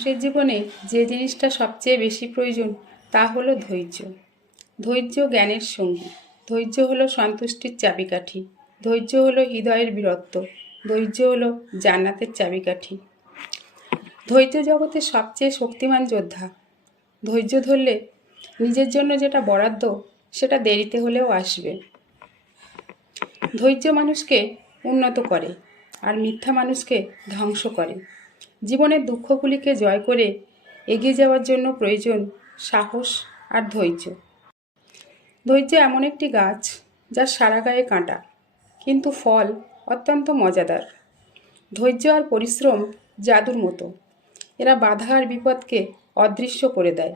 মানুষের জীবনে যে জিনিসটা সবচেয়ে বেশি প্রয়োজন তা হলো ধৈর্য। ধৈর্য জ্ঞানের সঙ্গী। ধৈর্য হলো সন্তুষ্টির চাবিকাঠি। ধৈর্য হলো হৃদয়ের বীরত্ব। ধৈর্য হলো জান্নাতের চাবিকাঠি। ধৈর্য জগতের সবচেয়ে শক্তিমান যোদ্ধা। ধৈর্য ধরলে নিজের জন্য যেটা বরাদ্দ সেটা দেরিতে হলেও আসবে। ধৈর্য মানুষকে উন্নত করে আর মিথ্যা মানুষকে ধ্বংস করে। জীবনের দুঃখগুলিকে জয় করে এগিয়ে যাওয়ার জন্য প্রয়োজন সাহস আর ধৈর্য। ধৈর্য এমন একটি গাছ যার সারা গায়ে কাঁটা, কিন্তু ফল অত্যন্ত মজাদার। ধৈর্য আর পরিশ্রম জাদুর মতো, এরা বাধা আর বিপদকে অদৃশ্য করে দেয়।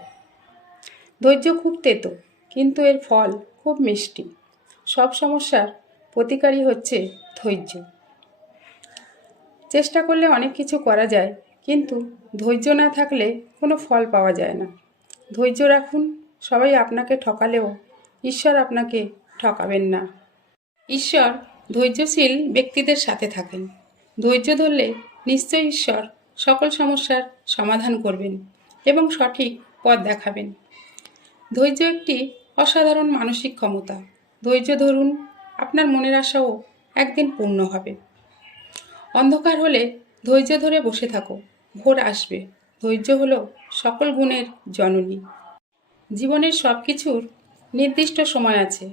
ধৈর্য খুব তেতো, কিন্তু এর ফল খুব মিষ্টি। সব সমস্যার প্রতিকারই হচ্ছে ধৈর্য। চেষ্টা করলে অনেক কিছু করা যায়, কিন্তু ধৈর্য না থাকলে কোনো ফল পাওয়া যায় না। ধৈর্য রাখুন, সবাই আপনাকে ঠকালেও ঈশ্বর আপনাকে ঠকাবেন না। ঈশ্বর ধৈর্যশীল ব্যক্তিদের সাথে থাকেন। ধৈর্য ধরলে নিশ্চয়ই ঈশ্বর সকল সমস্যার সমাধান করবেন এবং সঠিক পথ দেখাবেন। ধৈর্য একটি অসাধারণ মানসিক ক্ষমতা। ধৈর্য ধরুন, আপনার মনের আশাও একদিন পূর্ণ হবে। অন্ধকার হলে ধৈর্য ধরে বসে থাকো, ভোর আসবে। ধৈর্য হলো সকল গুণের জননী। জীবনের সব কিছুর নির্দিষ্ট সময় আছে,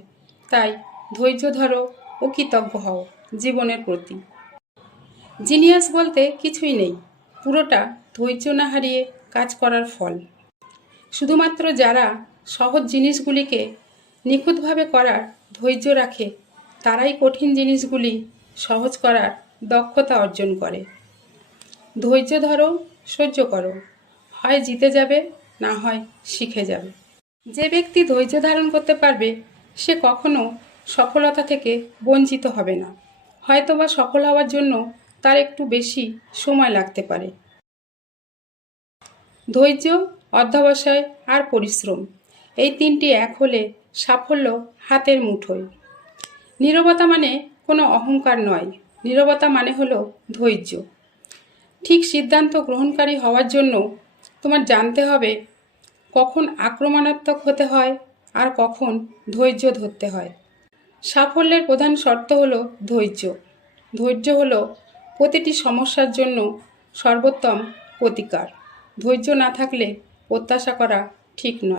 তাই ধৈর্য ধরো ও কৃতজ্ঞ হও জীবনের প্রতি। জিনিয়াস বলতে কিছুই নেই, পুরোটা ধৈর্য না হারিয়ে কাজ করার ফল। শুধুমাত্র যারা সহজ জিনিসগুলিকে নিখুঁতভাবে করার ধৈর্য রাখে তারাই কঠিন জিনিসগুলি সহজ করার দক্ষতা অর্জন করে। ধৈর্য ধরো, সহ্য করো, হয় জিতে যাবে, না হয় শিখে যাবে। যে ব্যক্তি ধৈর্য ধারণ করতে পারবে সে কখনো সফলতা থেকে বঞ্চিত হবে না। হয়তোবা সফল হওয়ার জন্য তার একটু বেশি সময় লাগতে পারে। ধৈর্য, অধ্যবসায় আর পরিশ্রম, এই তিনটি এক হলে সাফল্য হাতের মুঠোয়। নীরবতা মানে কোনো অহংকার নয়, নীরবতা মানে হলো ধৈর্য। ঠিক সিদ্ধান্ত গ্রহণকারী হওয়ার জন্য তোমার জানতে হবে কখন আক্রমণাত্মক হতে হয় আর কখন ধৈর্য ধরতে হয়। সাফল্যের প্রধান শর্ত হলো ধৈর্য। ধৈর্য হলো প্রতিটি সমস্যার জন্য সর্বোত্তম প্রতিকার। ধৈর্য না থাকলে প্রত্যাশা করা ঠিক নয়।